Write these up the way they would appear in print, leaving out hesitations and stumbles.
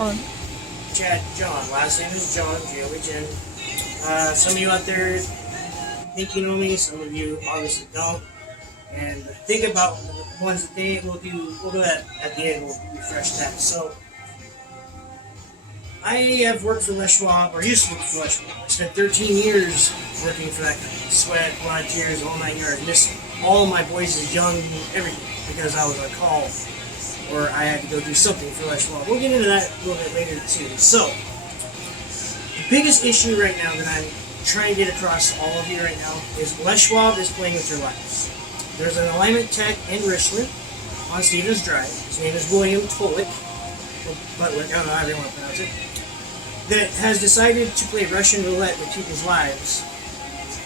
On. Chad John. Last name is John, J-O-H-N. Some of you out there think you know me, some of you obviously don't. And think about the ones that they will do. We'll do that at the end. We'll refresh that. So, I have worked for Schwab, or used to work for Schwab. I spent 13 years working for that company. Sweat, blood, tears, all 9 yards. Missed all my boys as young, everything, because I was on call, or I had to go do something for Schwab. We'll get into that a little bit later too. So, the biggest issue right now that I'm trying to get across to all of you right now is Schwab is playing with your lives. There's an alignment tech in Richmond on Stevens Drive. His name is William Tolick, or Butlick, I don't know how you want to pronounce it, that has decided to play Russian roulette with people's lives.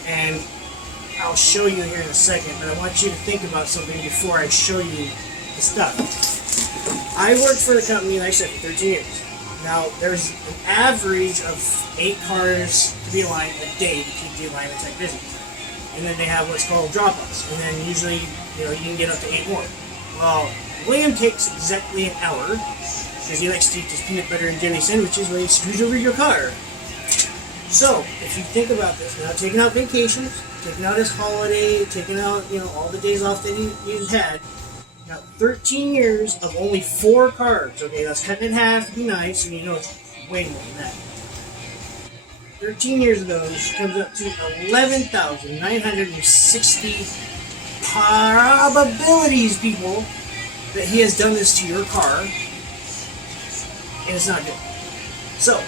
And I'll show you here in a second, but I want you to think about something before I show you the stuff. I worked for the company, like I said, for 13 years. Now, there's an average of 8 cars to be aligned a day to keep the alignment tech busy. And then they have what's called drop-offs. And then usually, you can get up to 8 more. Well, William takes exactly an hour, because he likes to eat his peanut butter and jelly sandwiches when he screws over your car. So, if you think about this, now taking out vacations, taking out his holiday, taking out, all the days off that he's had, now 13 years of only 4 cars, okay, that's cut in half to be nice, and it's way more than that. 13 years of those comes up to 11,960 probabilities, people, that he has done this to your car, and it's not good. So,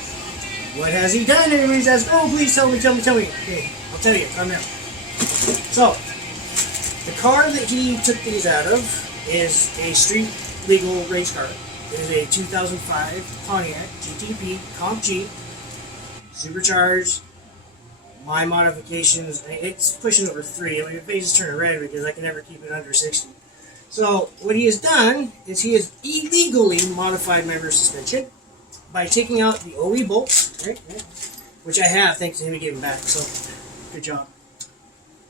what has he done? Everybody's asking, oh, please tell me. Okay, I'll tell you, calm down. So, the car that he took these out of is a street legal race car. It is a 2005 Pontiac GTP Comp G, supercharged. My modifications, it's pushing over 3. My face is turning red because I can never keep it under 60. So what he has done is he has illegally modified my rear suspension by taking out the OE bolts, right, which I have thanks to him, he gave them back, so good job.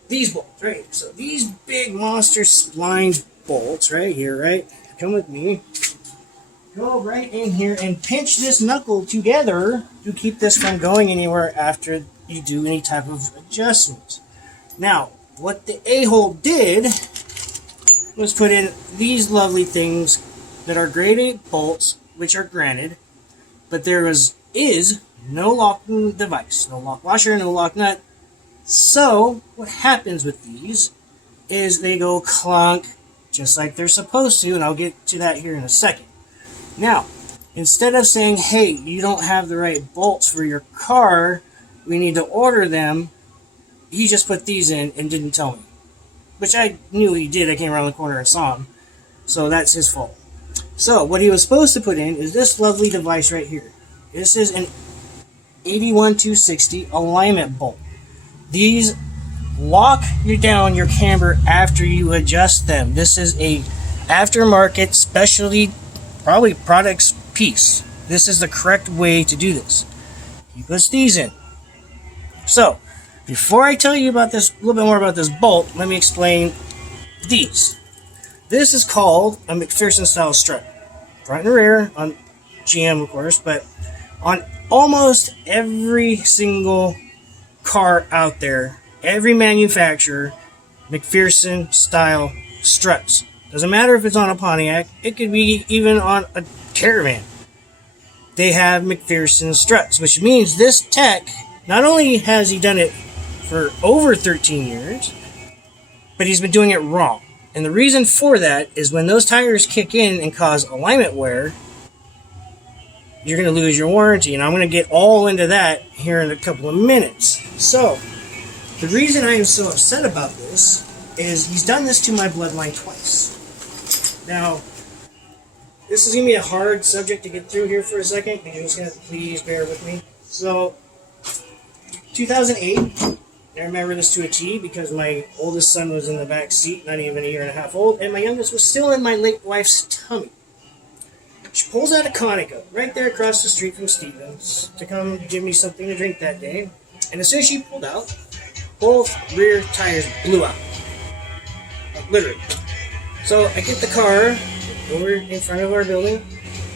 These bolts, right, so these big monster splined bolts right here, right, come with me, go right in here and pinch this knuckle together to keep this from going anywhere after you do any type of adjustments. Now, what the a-hole did was put in these lovely things that are grade 8 bolts, which are granted, but there is no locking device, no lock washer, no lock nut. So what happens with these is they go clunk just like they're supposed to, and I'll get to that here in a second. Now, instead of saying, hey, you don't have the right bolts for your car, we need to order them, he just put these in and didn't tell me. Which I knew he did. I came around the corner and saw him. So that's his fault. So what he was supposed to put in is this lovely device right here. This is an 81260 alignment bolt. These lock you down your camber after you adjust them. This is a aftermarket specialty, probably products piece. This is the correct way to do this. He puts these in. So, before I tell you about this, a little bit more about this bolt, let me explain these. This is called a McPherson style strut. Front and rear on GM, of course, but on almost every single car out there, every manufacturer, McPherson style struts. Doesn't matter if it's on a Pontiac, it could be even on a Caravan. They have McPherson struts, which means this tech, not only has he done it for over 13 years, but he's been doing it wrong. And the reason for that is when those tires kick in and cause alignment wear, you're going to lose your warranty. And I'm going to get all into that here in a couple of minutes. So, the reason I am so upset about this is he's done this to my bloodline twice. Now, this is going to be a hard subject to get through here for a second. You're just going to please bear with me. So, 2008, I remember this to a T because my oldest son was in the back seat, not even 1.5 years old, and my youngest was still in my late wife's tummy. She pulls out a Conoco right there across the street from Stevens to come give me something to drink that day. And as soon as she pulled out, both rear tires blew out. Literally. So I get the car over in front of our building,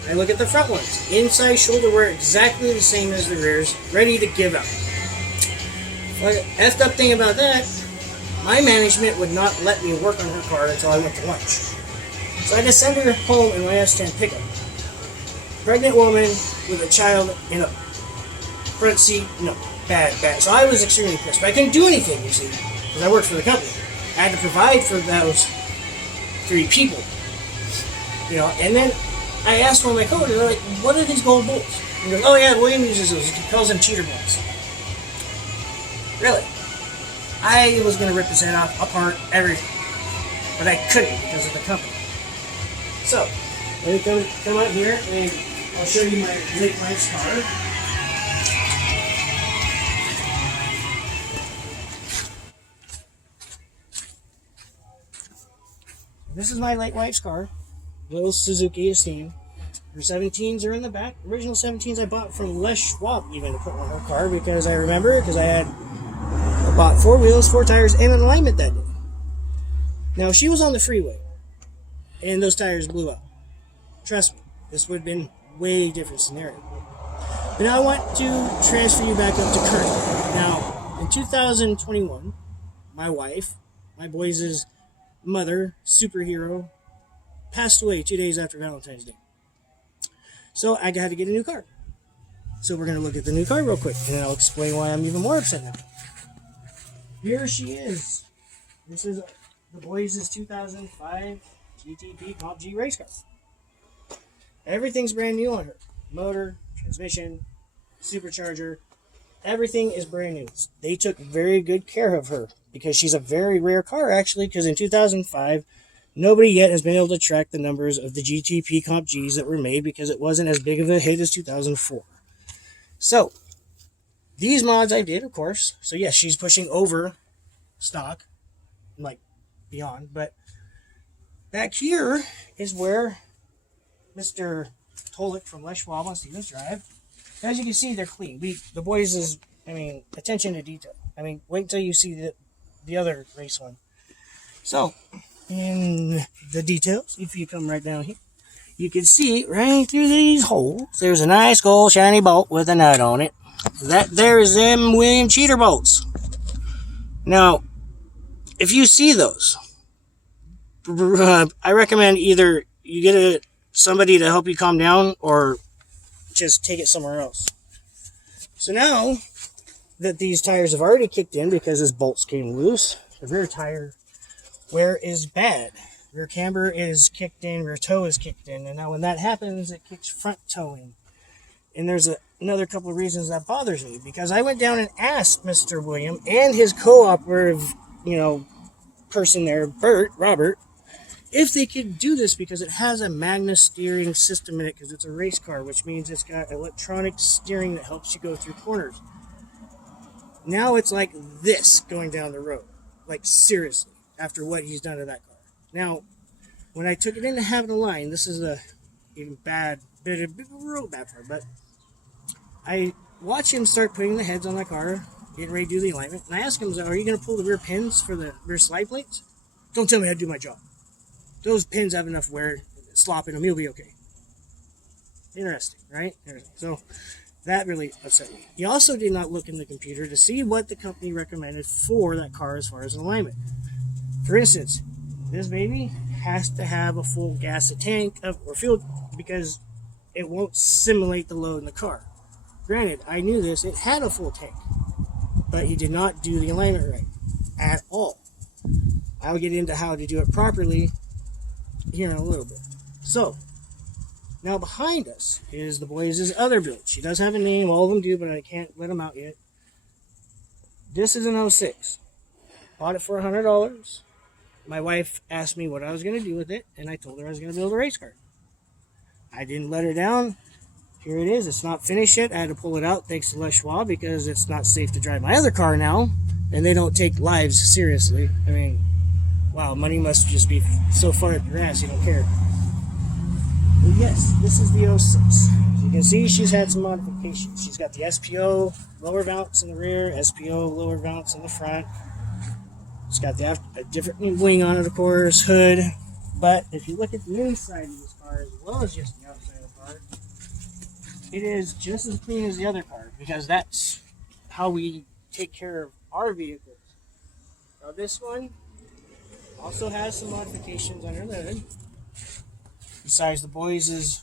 I look at the front ones. Inside shoulder wear exactly the same as the rears, ready to give out. But the effed up thing about that, my management would not let me work on her car until I went to lunch. So I had to send her home in my S10 pickup. Pregnant woman with a child in a front seat, no, bad. So I was extremely pissed. But I couldn't do anything, you see, because I worked for the company. I had to provide for those 3 people. And then I asked one of my coworkers, like, what are these gold bolts? He goes, oh yeah, William uses those. He calls them cheater bolts. Really? I was going to rip his head off, apart, everything. But I couldn't because of the company. So, let me come out here and I'll show you my late wife's car. This is my late wife's car. Little Suzuki Esteem. Her 17s are in the back. Original 17s I bought from Schwab even to put on her car because I bought 4 wheels, 4 tires, and an alignment that day. Now, if she was on the freeway and those tires blew up, trust me, this would have been a way different scenario. But now I want to transfer you back up to current. Now, in 2021, my wife, my boys' mother, superhero, passed away 2 days after Valentine's Day. So I had to get a new car. So we're going to look at the new car real quick, and I'll explain why I'm even more upset now. Here she is. This is the boys' 2005 GTP Comp G race car. Everything's brand new on her. Motor, transmission, supercharger, everything is brand new. They took very good care of her because she's a very rare car, actually, because in 2005, nobody yet has been able to track the numbers of the GTP Comp Gs that were made because it wasn't as big of a hit as 2004. So, these mods I did, of course. So, yes, she's pushing over stock, like beyond. But back here is where Mr. Tolik from Schwab on Stevens Drive. As you can see, they're clean. The boys is, attention to detail. Wait until you see the other race one. So, in the details, if you come right down here, you can see right through these holes, there's a nice gold shiny bolt with a nut on it. That there is them William cheater bolts. Now, if you see those, I recommend either you get somebody to help you calm down or just take it somewhere else. So now that these tires have already kicked in because his bolts came loose, the rear tire wear is bad. Rear camber is kicked in, rear toe is kicked in, and now when that happens, it kicks front toe in. And there's another couple of reasons that bothers me, because I went down and asked Mr. William and his co-operative, person there, Robert, if they could do this because it has a Magna steering system in it because it's a race car, which means it's got electronic steering that helps you go through corners. Now it's like this going down the road. Like, seriously, after what he's done to that car. Now, when I took it in to have it aligned, this is a even real bad part, but I watch him start putting the heads on the car, getting ready to do the alignment, and I ask him, are you going to pull the rear pins for the rear slide plates? Don't tell me how to do my job. Those pins have enough wear, slop in them, you'll be okay. Interesting, right? So, that really upset me. He also did not look in the computer to see what the company recommended for that car as far as an alignment. For instance, this baby has to have a full gas tank or fuel because it won't simulate the load in the car. Granted, I knew this, it had a full tank, but he did not do the alignment right at all. I'll get into how to do it properly here in a little bit. So, now behind us is the boys' other build. She does have a name, all of them do, but I can't let them out yet. This is an 06. Bought it for $100. My wife asked me what I was going to do with it, and I told her I was going to build a race car. I didn't let her down. Here it is. It's not finished yet. I had to pull it out thanks to Schwab because it's not safe to drive my other car now, and they don't take lives seriously. Wow, money must just be so far up your ass you don't care. But yes, this is the 06. As you can see, she's had some modifications. She's got the SPO lower valance in the rear, SPO lower valance in the front. It's got a different wing on it, of course, hood. But if you look at the inside of this car as well as just the outside of the car, it is just as clean as the other car because that's how we take care of our vehicles. Now this one also has some modifications under the hood. Besides the boys'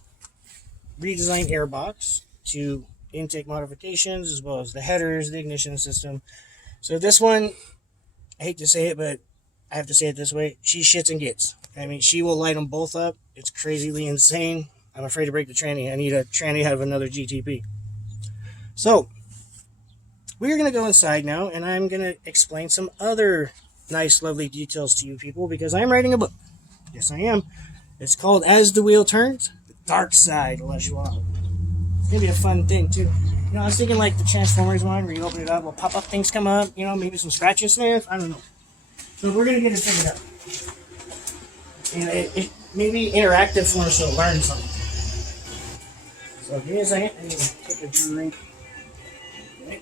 redesigned airbox to intake modifications as well as the headers, the ignition system. So this one, I hate to say it, but I have to say it this way, she shits and gets. I mean, she will light them both up. It's crazily insane. I'm afraid to break the tranny. I need a tranny out of another GTP. So, we're going to go inside now, and I'm going to explain some other nice, lovely details to you people, because I'm writing a book. Yes, I am. It's called As the Wheel Turns, The Dark Side of Schwab. It's going to be a fun thing, too. You know, I was thinking like the Transformers one, where you open it up, will pop-up things come up, you know, maybe some scratch and sniff, I don't know. So we're going to get it figured out. And it may be interactive for us to learn something. So give me a second, I need to take a drink. Okay.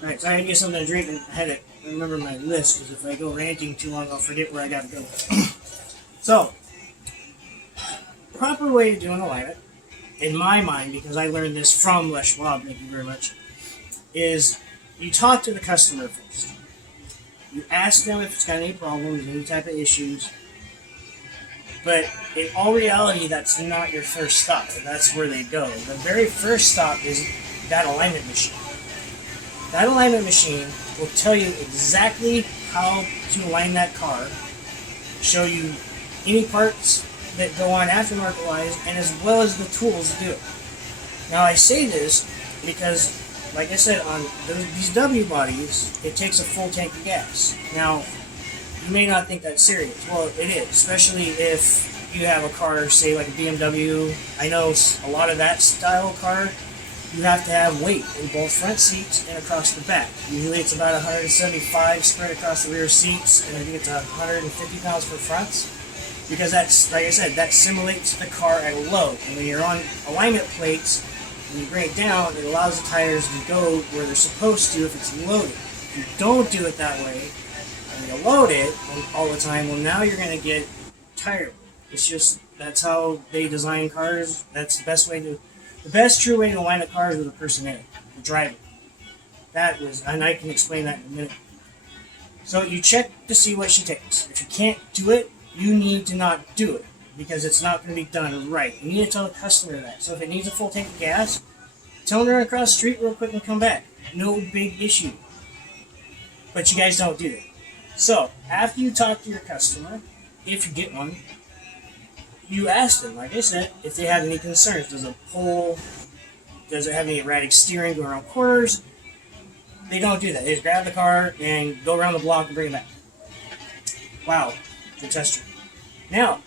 Alright, so I had to get something to drink and I had to remember my list, because if I go ranting too long, I'll forget where I gotta go. So, proper way to do an alignment, in my mind, because I learned this from Les Schwab, thank you very much, is you talk to the customer first. You ask them if it's got any problems, any type of issues. But in all reality, that's not your first stop, and that's where they go. The very first stop is that alignment machine. That alignment machine will tell you exactly how to align that car, show you any parts that go on aftermarket-wise, and as well as the tools to do it. Now, I say this because, like I said, on these W bodies, it takes a full tank of gas. Now, you may not think that's serious. Well, it is, especially if you have a car, say like a BMW. I know a lot of that style car, you have to have weight in both front seats and across the back. Usually it's about 175 spread across the rear seats, and I think it's 150 pounds for fronts. Because that's, like I said, that simulates the car at a load. And when you're on alignment plates, when you bring it down, it allows the tires to go where they're supposed to if it's loaded. If you don't do it that way, and you load it all the time, well, now you're going to get tired. It's just, that's how they design cars. That's the best way to, the best true way to align a car is with a person in it, the driver. That was, and I can explain that in a minute. So you check to see what she takes. If you can't do it, you need to not do it, because it's not going to be done right. You need to tell the customer that. So if it needs a full tank of gas, tell them to run across the street real quick and come back. No big issue. But you guys don't do that. So, after you talk to your customer, if you get one, you ask them, like I said, if they have any concerns. Does it pull? Does it have any erratic steering, go around corners? They don't do that. They just grab the car and go around the block and bring it back. Wow, the tester. Now,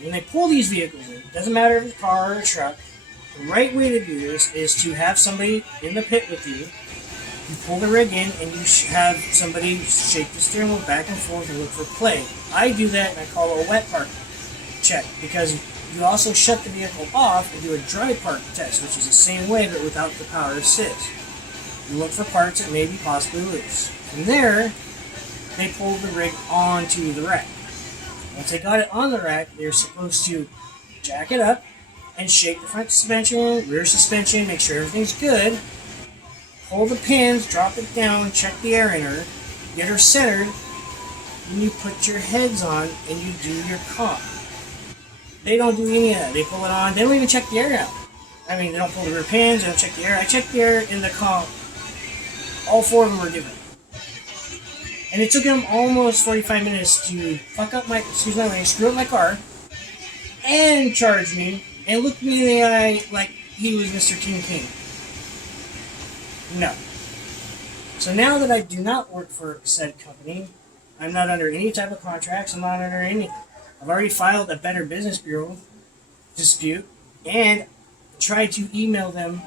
when they pull these vehicles in, it doesn't matter if it's a car or a truck, the right way to do this is to have somebody in the pit with you. You pull the rig in and you have somebody shake the steering wheel back and forth and look for play. I do that and I call it a wet park check, because you also shut the vehicle off and do a dry park test, which is the same way but without the power assist. You look for parts that may be possibly loose. From there, they pull the rig onto the rack. Once they got it on the rack, they're supposed to jack it up and shake the front suspension, rear suspension, make sure everything's good. Pull the pins, drop it down, check the air in her, get her centered, and you put your heads on and you do your comp. They don't do any of that. They pull it on, they don't even check the air out. I mean, they don't pull the rear pins, they don't check the air. I checked the air in the comp. All four of them were different. And it took him almost 45 minutes to fuck up my, excuse my language, screw up my car, and charge me, and look me in the eye like he was Mr. King. No. So now that I do not work for said company, I'm not under any type of contracts, I'm not under any, I've already filed a Better Business Bureau dispute, and tried to email them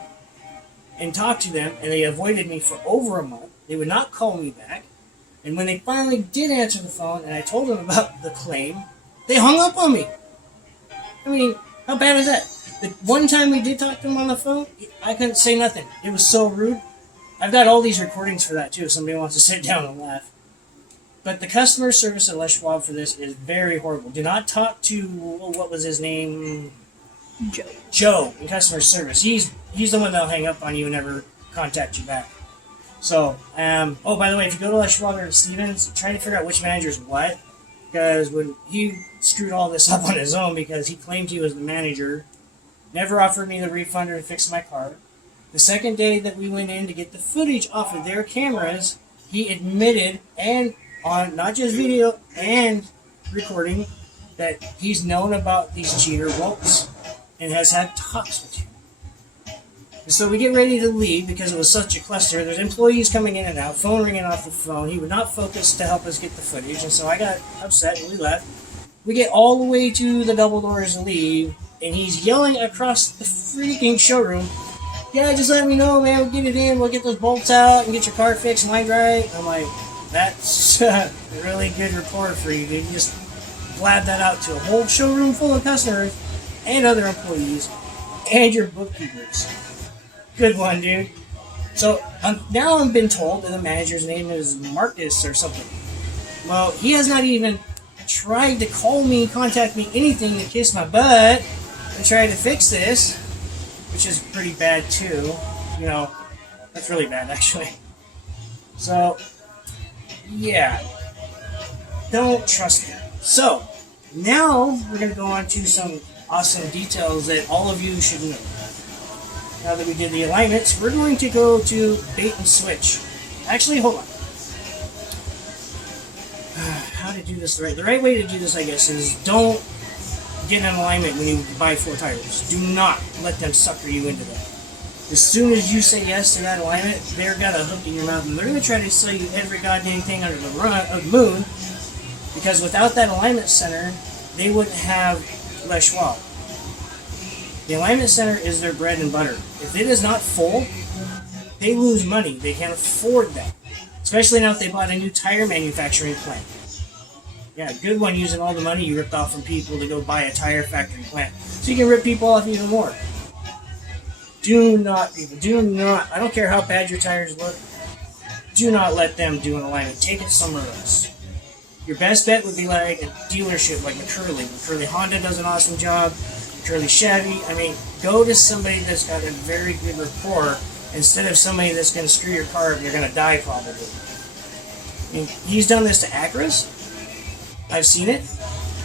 and talk to them, and they avoided me for over a month. They would not call me back. And when they finally did answer the phone and I told them about the claim, they hung up on me. I mean, how bad is that? The one time we did talk to them on the phone, I couldn't say nothing. It was so rude. I've got all these recordings for that too if somebody wants to sit down and laugh. But the customer service at Les Schwab for this is very horrible. Do not talk to, what was his name? Joe in customer service. He's the one that'll hang up on you and never contact you back. So, oh, by the way, if you go to like Schwab or Stevens, try to figure out which manager's what. Because when he screwed all this up on his own because he claimed he was the manager, never offered me the refund or to fix my car. The second day that we went in to get the footage off of their cameras, he admitted, and on not just video and recording, that he's known about these cheater bolts and has had talks with him. And so we get ready to leave because it was such a cluster. There's employees coming in and out, phone ringing off the phone. He would not focus to help us get the footage, and so I got upset and we left. We get all the way to the double doors to leave, and he's yelling across the freaking showroom, "Yeah, just let me know, man. We'll get it in. We'll get those bolts out and get your car fixed and lined right." I'm like, that's a really good report for you, dude. You just blab that out to a whole showroom full of customers and other employees and your bookkeepers. Good one, dude. So now I've been told that the manager's name is Marcus or something. Well, he has not even tried to call me, contact me, anything to kiss my butt and try to fix this, which is pretty bad too. You know, that's really bad actually. So, yeah, don't trust them. So, now we're going to go on to some awesome details that all of you should know. Now that we did the alignments, we're going to go to bait and switch. Actually, hold on. How to do this right? The right way to do this, I guess, is don't get an alignment when you buy 4 tires. Do not let them sucker you into that. As soon as you say yes to that alignment, they're got a hook in your mouth, and they're going to try to sell you every goddamn thing under the moon, because without that alignment center, they wouldn't have Les Schwab. The alignment center is their bread and butter. If it is not full, they lose money. They can't afford that. Especially now if they bought a new tire manufacturing plant. Yeah, good one using all the money you ripped off from people to go buy a tire factory plant. So you can rip people off even more. Do not, people, do not. I don't care how bad your tires look. Do not let them do an alignment. Take it somewhere else. Your best bet would be like a dealership like McCurley. McCurley Honda does an awesome job. McCurley Chevy. I mean, go to somebody that's got a very good rapport instead of somebody that's going to screw your car up. You're going to die probably. I mean, he's done this to Acura's. I've seen it.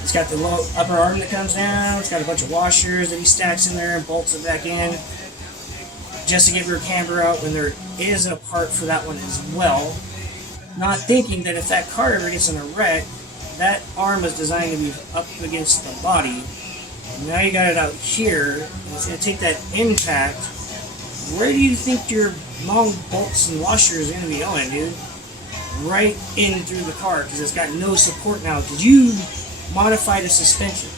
It's got the low upper arm that comes down. It's got a bunch of washers that he stacks in there and bolts it back in just to get your camber out when there is a part for that one as well. Not thinking that if that car ever gets in a wreck, that arm is designed to be up against the body. And now you got it out here, and it's going to take that impact. Where do you think your long bolts and washers are going to be going, dude? Right in through the car, because it's got no support now, because you modified the suspension.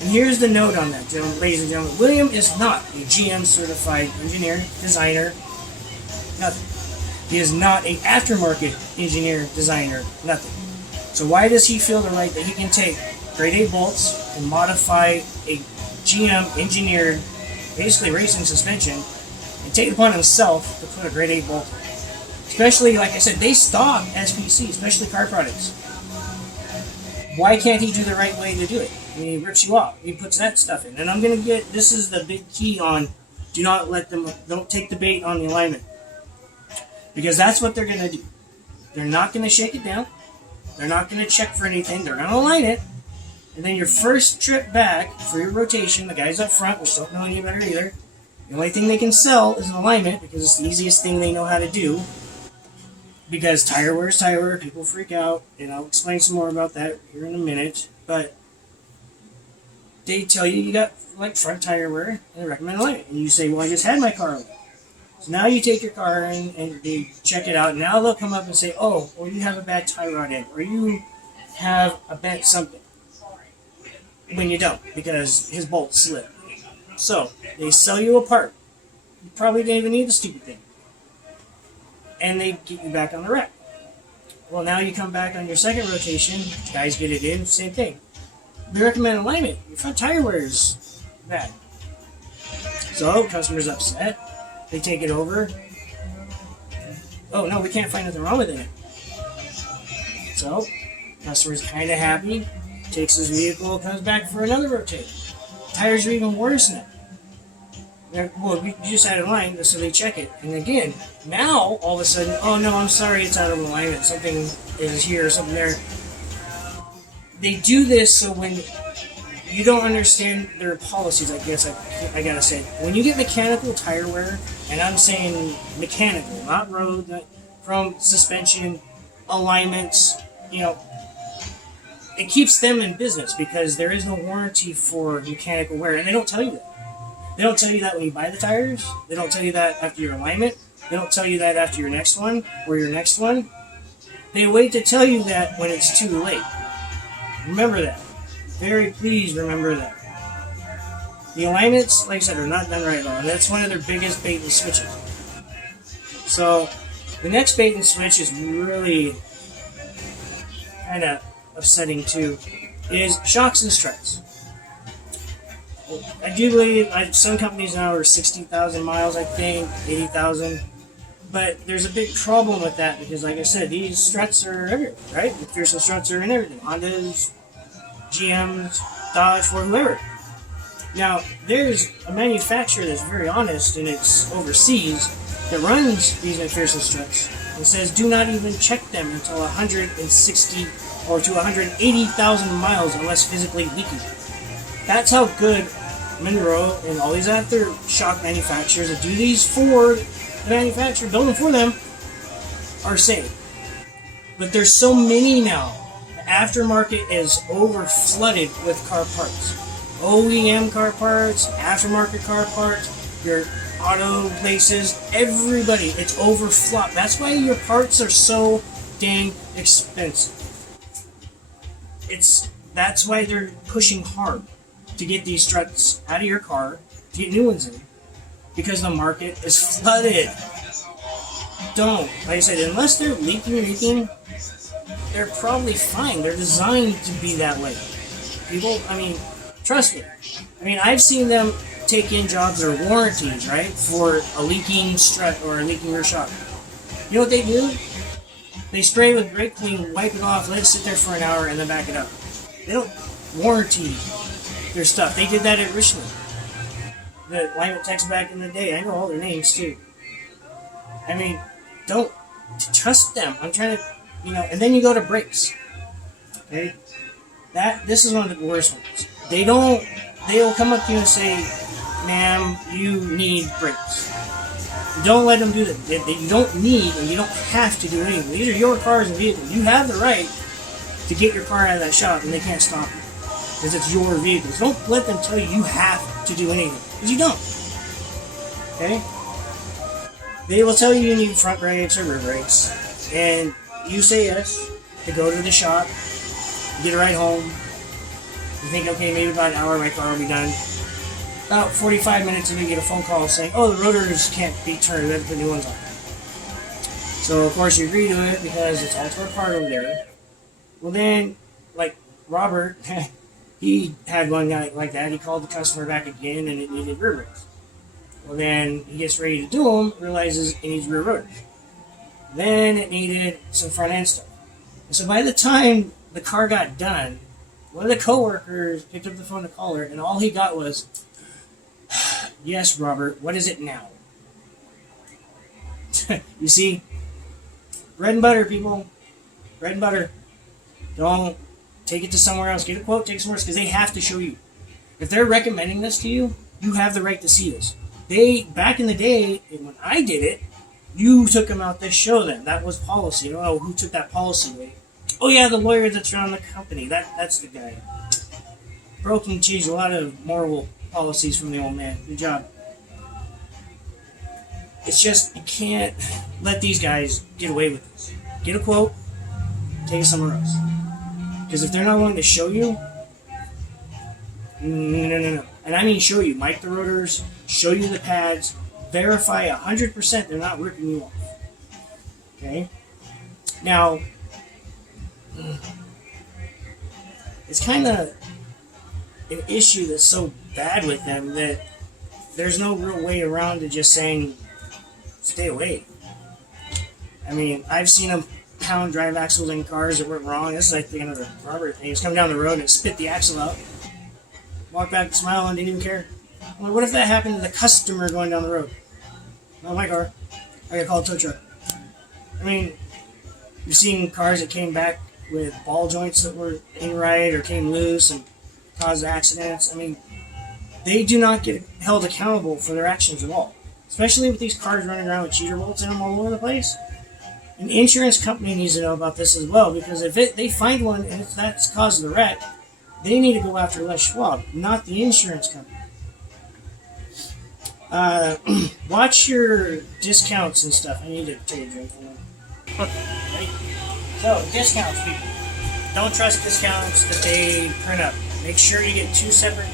And here's the note on that, gentlemen, ladies and gentlemen. William is not a GM certified engineer, designer, nothing. He is not an aftermarket engineer, designer, nothing. So why does he feel the right that he can take grade A bolts and modify a GM engineered, basically racing suspension, and take it upon himself to put a grade A bolt in? Especially, like I said, they stock SPC, especially car products. Why can't he do the right way to do it? I mean, he rips you off. He puts that stuff in. And I'm going to get, this is the big key on, do not let them, don't take the bait on the alignment. Because that's what they're going to do. They're not going to shake it down. They're not going to check for anything. They're going to align it. And then your first trip back for your rotation, the guys up front, which don't know any better either, the only thing they can sell is an alignment because it's the easiest thing they know how to do. Because tire wear is tire wear, people freak out, and I'll explain some more about that here in a minute. But they tell you got like front tire wear and they recommend alignment. And you say, well, I just had my car aligned. So now you take your car in and they check it out. And now they'll come up and say, oh, or you have a bad tie rod in, or you have a bent something. When you don't, because his bolt slipped. So they sell you a part. You probably didn't even need the stupid thing. And they get you back on the rack. Well, now you come back on your second rotation, guys get it in, same thing. We recommend alignment. Your front tire wear is bad. So, customer's upset. They take it over. Oh, no, we can't find nothing wrong with it. So, customer's kind of happy, takes his vehicle, comes back for another rotation. Tires are even worse now. Well, you just added line, so they check it. And again, now, all of a sudden, oh no, I'm sorry, it's out of alignment. Something is here, something there. They do this so when you don't understand their policies, I guess I gotta say. When you get mechanical tire wear, and I'm saying mechanical, not road, from suspension, alignments, it keeps them in business because there is no warranty for mechanical wear, and they don't tell you that. They don't tell you that when you buy the tires. They don't tell you that after your alignment. They don't tell you that after your next one or your next one. They wait to tell you that when it's too late. Remember that. Very please remember that. The alignments, like I said, are not done right at all, and that's one of their biggest bait and switches. So, the next bait and switch is really kind of upsetting too, is shocks and struts. I do believe some companies now are 60,000 miles, I think, 80,000. But there's a big problem with that because, like I said, these struts are everywhere, right? The McPherson struts are in everything. Hondas, GMs, Dodge, Ford, whoever. Now, there's a manufacturer that's very honest, and it's overseas, that runs these McPherson struts and says do not even check them until 160 or to 180,000 miles unless physically leaking. That's how good Monroe and all these other shock manufacturers that do these for the manufacturer, build them for them, are safe. But there's so many now. The aftermarket is over flooded with car parts. OEM car parts, aftermarket car parts, your auto places, everybody, it's overflowed. That's why your parts are so dang expensive. That's why they're pushing hard to get these struts out of your car, to get new ones in, because the market is flooded. Don't. Like I said, unless they're leaking, they're probably fine. They're designed to be that way. People, trust me. I've seen them take in jobs or warranties, right, for a leaking strut or a leaking rear shock. You know what they do? They spray with brake clean, wipe it off, let it sit there for an hour, and then back it up. They don't warranty their stuff. They did that at Richmond. The alignment techs back in the day. I know all their names too. Don't trust them. I'm trying to, and then you go to brakes. Okay? This is one of the worst ones. They'll come up to you and say, ma'am, you need brakes. Don't let them do that. You don't need and you don't have to do anything. These are your cars and vehicles. You have the right to get your car out of that shop, and they can't stop you because it's your vehicle. So don't let them tell you have to do anything, because you don't. Okay? They will tell you need front brakes or rear brakes, and you say yes to go to the shop, get a ride home. You think, okay, maybe about an hour my car will be done. About 45 minutes and you get a phone call saying, oh, the rotors can't be turned, we have to put new ones on. So, of course, you agree to it because it's all to a part over there. Well, then, like Robert, he had one guy like that. He called the customer back again and it needed rear brakes. Well, then he gets ready to do them, realizes it needs rear rotors. Then it needed some front end stuff. And so by the time the car got done, one of the coworkers picked up the phone to call her, and all he got was, yes, Robert, what is it now? You see? Bread and butter, people. Bread and butter. Don't take it to somewhere else. Get a quote, take it somewhere else, because they have to show you. If they're recommending this to you, you have the right to see this. Back in the day, when I did it, you took them out to show them. That was policy. I don't know who took that policy away. Oh yeah, the lawyer that's around the company. That's the guy. Broke and changed a lot of moral policies from the old man. Good job. It's just, you can't let these guys get away with this. Get a quote, take it somewhere else. Because if they're not willing to show you, no. And I mean show you. Mic the rotors, show you the pads, verify 100% they're not ripping you off. Okay? Now, it's kind of an issue that's so bad with them that there's no real way around to just saying, stay away. I've seen them pound drive axles in cars that went wrong. This is like another Robert thing. It's coming down the road and it spit the axle out. walk back smiling, didn't even care. I'm like, what if that happened to the customer going down the road? Not my car. I gotta call a tow truck. I mean, you've seen cars that came back with ball joints that were inright or came loose and caused accidents. I mean, they do not get held accountable for their actions at all. Especially with these cars running around with cheater bolts in them all over the place. An insurance company needs to know about this as well, because if they find one and that's caused the wreck, they need to go after Les Schwab, not the insurance company. Watch your discounts and stuff. I need to take a drink for them. Right? So, discounts, people. Don't trust discounts that they print up. Make sure you get 2 separate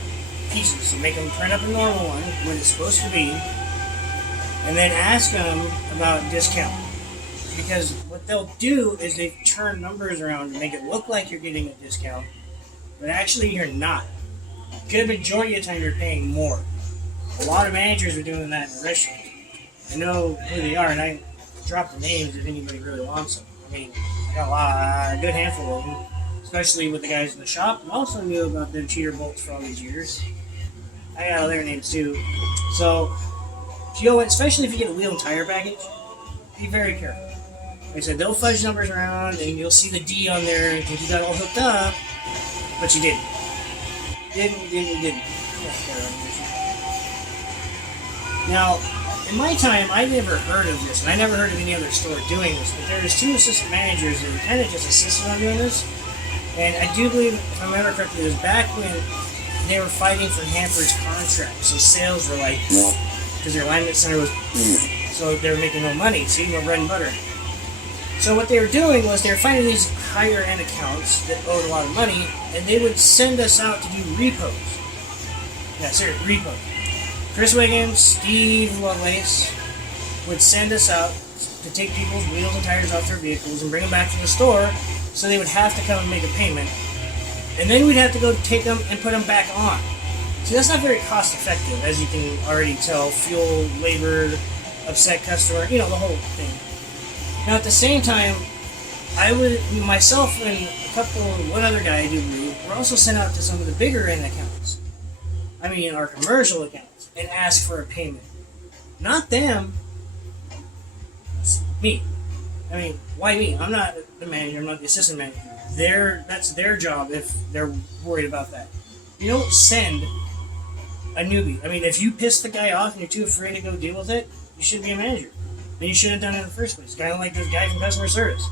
pieces. So make them print up a normal one, what it's supposed to be, and then ask them about discount. Because what they'll do is they turn numbers around and make it look like you're getting a discount, but actually you're not. Good majority of the time you're paying more. A lot of managers are doing that in the restaurant. I know who they are, and I drop the names if anybody really wants them. I mean, I got a good handful of them, especially with the guys in the shop. I also knew about them cheater bolts for all these years. I got other names too. So, if you go, especially if you get a wheel and tire package, be very careful. Like I said, they'll fudge numbers around, and you'll see the D on there and think you got it all hooked up, but you didn't. Didn't. Now, in my time, I never heard of this, and I never heard of any other store doing this, but there was 2 assistant managers that kind of just assisted on doing this, and I do believe, if I remember correctly, it was back when they were fighting for Hanford's contract, so sales were like, because their alignment center was, so they were making no money, see, no bread and butter. So what they were doing was they were finding these higher end accounts that owed a lot of money, and they would send us out to do repos. Yeah, seriously, repos. Chris Wiggins, Steve Lovelace would send us out to take people's wheels and tires off their vehicles and bring them back to the store, so they would have to come and make a payment. And then we'd have to go take them and put them back on. See, that's not very cost effective, as you can already tell. Fuel, labor, upset customer, the whole thing. Now, at the same time, I would, myself and one other guy I do believe, were also sent out to some of the bigger end accounts. I mean, our commercial accounts, and ask for a payment. Not them. It's me. I mean, why me? I'm not the manager, I'm not the assistant manager. That's their job if they're worried about that. You don't send a newbie. I mean, if you piss the guy off and you're too afraid to go deal with it, you should be a manager. I mean, you should have done it in the first place. Kind of like this guy from customer service.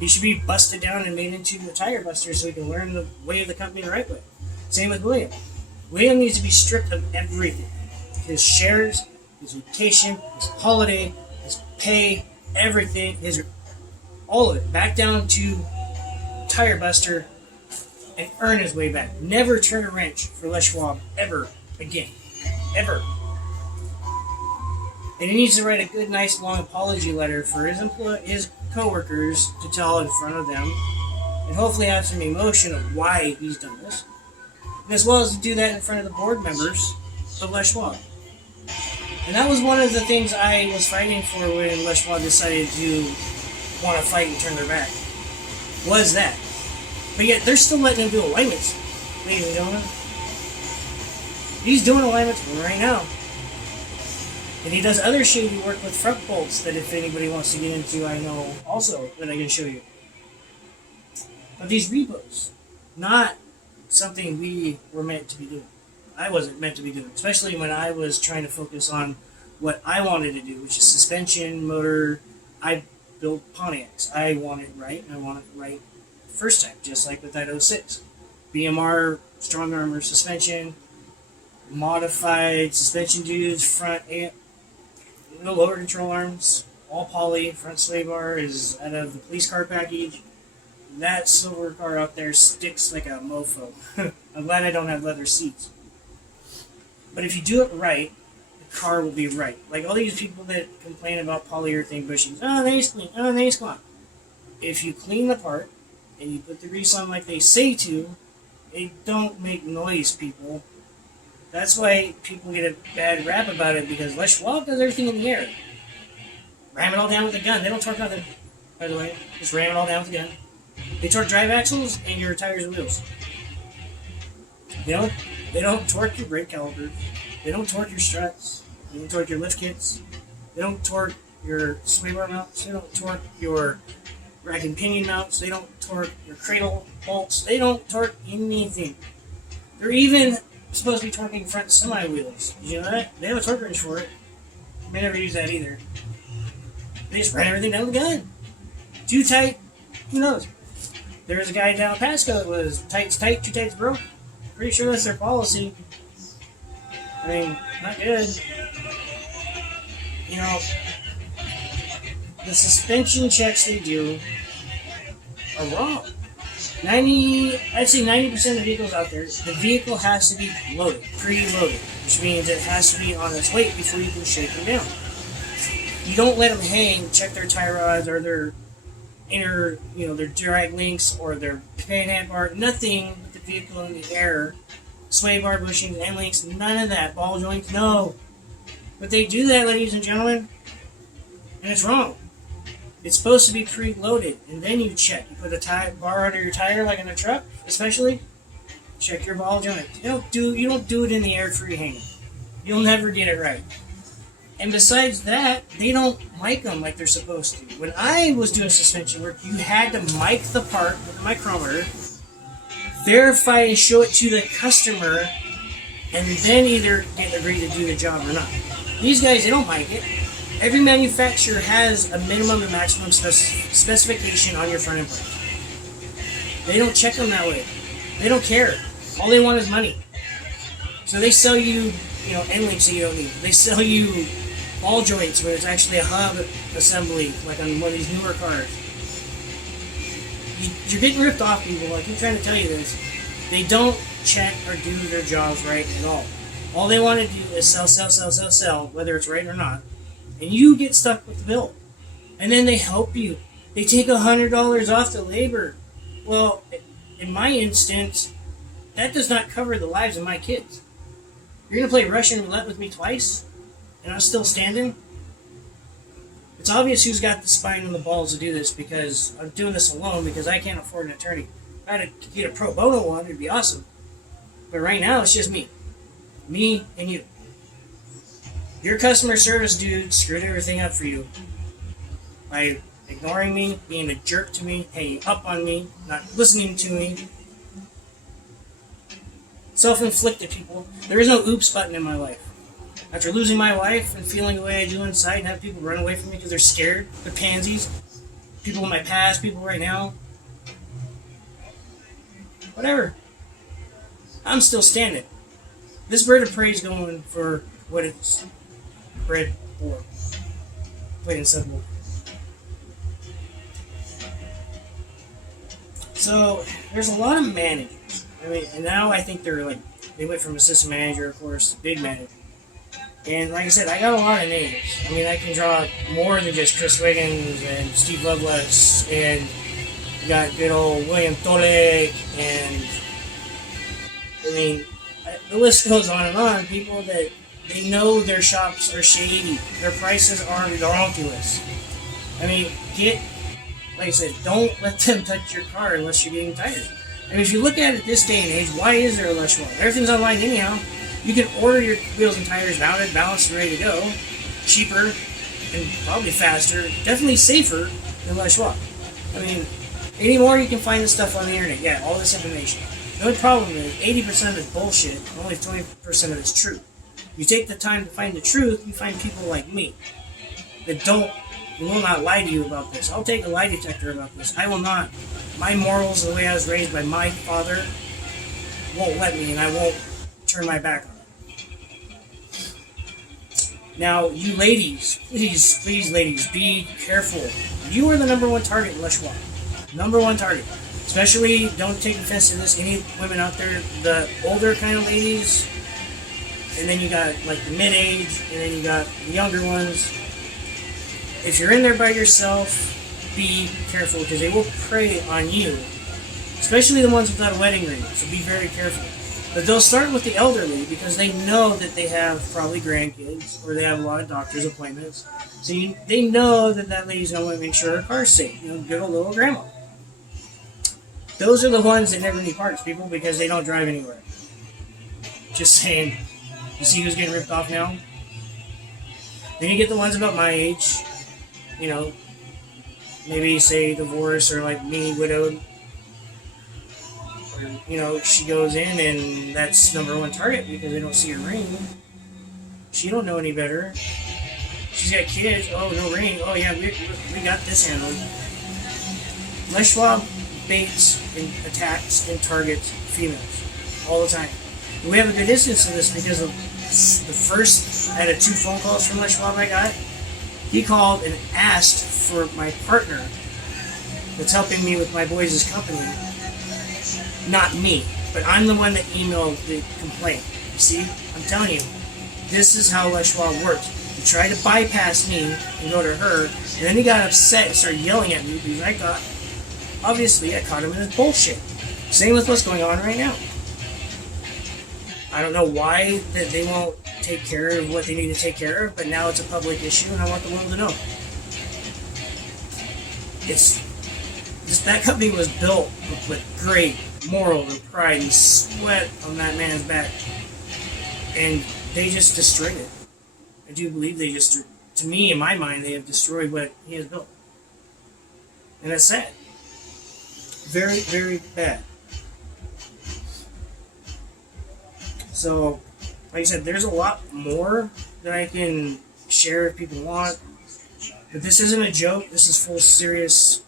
He should be busted down and made into a tire buster so he can learn the way of the company the right way. Same with William. William needs to be stripped of everything. His shares, his vacation, his holiday, his pay, everything, all of it, back down to tire buster and earn his way back. Never turn a wrench for Les Schwab ever again. Ever. And he needs to write a good, nice, long apology letter for his co-workers to tell in front of them, and hopefully have some emotion of why he's done this, and as well as to do that in front of the board members of Les Schwab. And that was one of the things I was fighting for when Les Schwab decided to want to fight and turn their back. Was that. But yet, they're still letting him do alignments, ladies and gentlemen. He's doing alignments right now. And he does other shady work with front bolts that if anybody wants to get into, I know also that I can show you. But these repos, not something we were meant to be doing. I wasn't meant to be doing, especially when I was trying to focus on what I wanted to do, which is suspension, motor. I built Pontiacs. I want it right, and I want it right first time, just like with that 06. BMR, strong armor suspension, modified suspension tubes, front amp, no lower control arms, all poly, front sway bar is out of the police car package. That silver car out there sticks like a mofo. I'm glad I don't have leather seats. But if you do it right, the car will be right. Like all these people that complain about polyurethane bushings. Oh, nice clean. Oh, nice clean. If you clean the part and you put the grease on like they say to, it don't make noise, people. That's why people get a bad rap about it, because Les Schwab does everything in the air. Ram it all down with a gun. They don't torque nothing, by the way. Just ram it all down with a gun. They torque drive axles and your tires and wheels. They don't they don't torque your brake calipers. They don't torque your struts. They don't torque your lift kits. They don't torque your sway bar mounts. They don't torque your rack and pinion mounts. They don't torque your cradle bolts. They don't torque anything. They're even supposed to be torquing front semi wheels. Did you know that? They have a torque wrench for it. May never use that either. They just ran everything down the gun. Too tight, who knows? There was a guy down Pasco that was tight's tight, too tight's broke. Pretty sure that's their policy. I mean, not good. You know, the suspension checks they do are wrong. I'd say 90% of the vehicles out there, the vehicle has to be loaded, pre-loaded, which means it has to be on its weight before you can shake them down. You don't let them hang, check their tie rods or their inner, their drag links or their hand bar, nothing with the vehicle in the air, sway bar bushings, end links, none of that, ball joints, no. But they do that, ladies and gentlemen, and it's wrong. It's supposed to be pre-loaded, and then you check. You put a bar under your tire, like in a truck, especially. Check your ball joints. You don't do it in the air free hanging. You'll never get it right. And besides that, they don't mic them like they're supposed to. When I was doing suspension work, you had to mic the part with a micrometer, verify and show it to the customer, and then either agree to do the job or not. These guys, they don't mic it. Every manufacturer has a minimum and maximum specification on your front end parts. They don't check them that way. They don't care. All they want is money. So they sell you, end links that you don't need. They sell you ball joints when it's actually a hub assembly, like on one of these newer cars. You're getting ripped off, people. I keep trying to tell you this. They don't check or do their jobs right at all. All they want to do is sell, whether it's right or not. And you get stuck with the bill. And then they help you. They take $100 off the labor. Well, in my instance, that does not cover the lives of my kids. You're going to play Russian roulette with me twice? And I'm still standing? It's obvious who's got the spine and the balls to do this, because I'm doing this alone because I can't afford an attorney. If I had to get a pro bono one, it'd be awesome. But right now, it's just me. Me and you. Your customer service dude screwed everything up for you by ignoring me, being a jerk to me, hanging up on me, not listening to me. Self-inflicted, people. There is no oops button in my life. After losing my wife and feeling the way I do inside and have people run away from me because they're scared, they're pansies, people in my past, people right now, whatever. I'm still standing. This bird of prey is going for what it's bred for. Plain and simple. So, there's a lot of managers. I mean, and now I think they went from assistant manager, of course, to big manager. And like I said, I got a lot of names. I mean, I can draw more than just Chris Wiggins and Steve Lovelace, and you got good old William Tolik, and I mean, the list goes on and on. People that they know their shops are shady, their prices are ridiculous. I mean, like I said, don't let them touch your car unless you're getting tired. I mean, if you look at it this day and age, why is there a Les Schwab? Everything's online anyhow. You can order your wheels and tires mounted, balanced, and ready to go. Cheaper and probably faster. Definitely safer than Les Schwab. I mean, anymore you can find this stuff on the internet. Yeah, all this information. The only problem is 80% of it's bullshit, and only 20% of it's true. You take the time to find the truth, you find people like me that will not lie to you about this. I'll take a lie detector about this. I will not. My morals, the way I was raised by my father, won't let me, and I won't turn my back on it. Now, you ladies, please ladies, be careful. You are the number one target in Les Schwab. Number one target. Especially, don't take offense to this, any women out there, the older kind of ladies, and then you got like the mid-age, and then you got the younger ones. If you're in there by yourself, be careful, because they will prey on you. Especially the ones without a wedding ring, so be very careful. But they'll start with the elderly because they know that they have probably grandkids or they have a lot of doctor's appointments. So they know that lady's going to want to make sure her car's safe. Good old little grandma. Those are the ones that never need parts, people, because they don't drive anywhere. Just saying. You see who's getting ripped off now? Then you get the ones about my age. You know, maybe say divorce or like me, widowed. Or, you know, she goes in and that's number one target because they don't see her ring. She don't know any better. She's got kids. Oh, no ring. Oh, yeah, we got this handled. Les Schwab baits and attacks and targets females all the time. And we have a good instance of this because of the first out of 2 phone calls from Les Schwab I got. He called and asked for my partner that's helping me with my boys' company. Not me, but I'm the one that emailed the complaint. You see, I'm telling you, this is how Les Schwab works. He tried to bypass me and go to her, and then he got upset and started yelling at me because I caught him in his bullshit. Same with what's going on right now. I don't know why that they won't take care of what they need to take care of, but now it's a public issue, and I want the world to know. That company was built with great morals and pride and sweat on that man's back, and they just destroyed it. I do believe to me, in my mind, they have destroyed what he has built, and that's sad. Very, very bad. So, like I said, there's a lot more that I can share if people want, but this isn't a joke. This is full serious.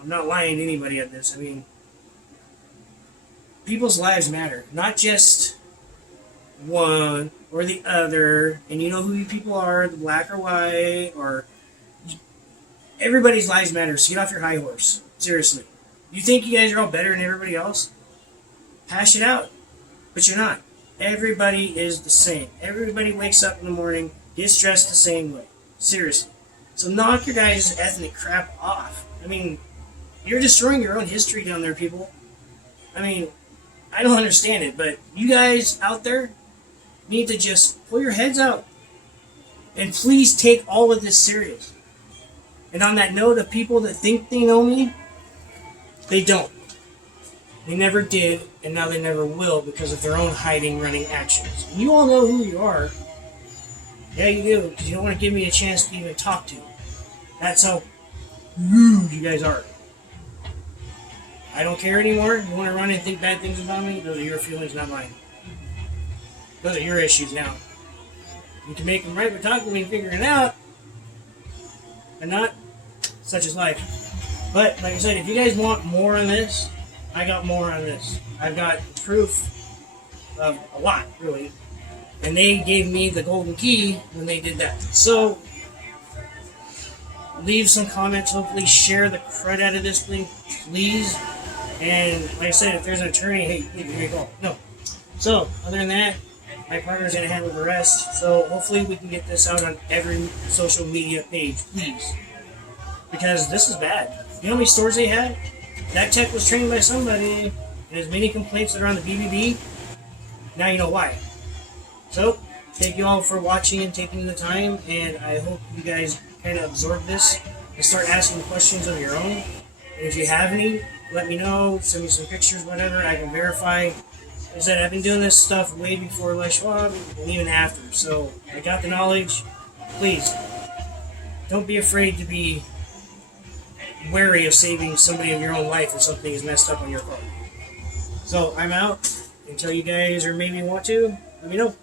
I'm not lying to anybody at this. I mean, people's lives matter, not just one or the other. And you know who you people are, the black or white, or everybody's lives matter. So get off your high horse. Seriously. You think you guys are all better than everybody else? Hash it out. But you're not. Everybody is the same. Everybody wakes up in the morning, gets dressed the same way. Seriously. So knock your guys' ethnic crap off. I mean, you're destroying your own history down there, people. I mean, I don't understand it, but you guys out there need to just pull your heads out. And please take all of this serious. And on that note, of people that think they know me, they don't. They never did, and now they never will because of their own hiding, running actions. And you all know who you are. Yeah, you do, because you don't want to give me a chance to even talk to you. That's how rude you guys are. I don't care anymore. You want to run and think bad things about me? Those are your feelings, not mine. Those are your issues now. You can make them right by talking to me and figuring it out. But not. Such is life. But, like I said, if you guys want more on this, I got more on this. I've got proof of a lot, really. And they gave me the golden key when they did that. So, leave some comments. Hopefully share the crud out of this thing, please. And like I said, if there's an attorney, hey, give me a call. No. So, other than that, my partner's going to handle the rest. So, hopefully we can get this out on every social media page, please. Because this is bad. You know how many stores they had? That tech was trained by somebody. And as many complaints that are on the BBB, now you know why. So, thank you all for watching and taking the time. And I hope you guys kind of absorb this and start asking questions of your own. And if you have any, let me know, send me some pictures, whatever, I can verify. Like I said, I've been doing this stuff way before Les Schwab and even after, so I got the knowledge. Please, don't be afraid to be wary of saving somebody of your own life if something is messed up on your car. So, I'm out. Until you guys or maybe want to, let me know.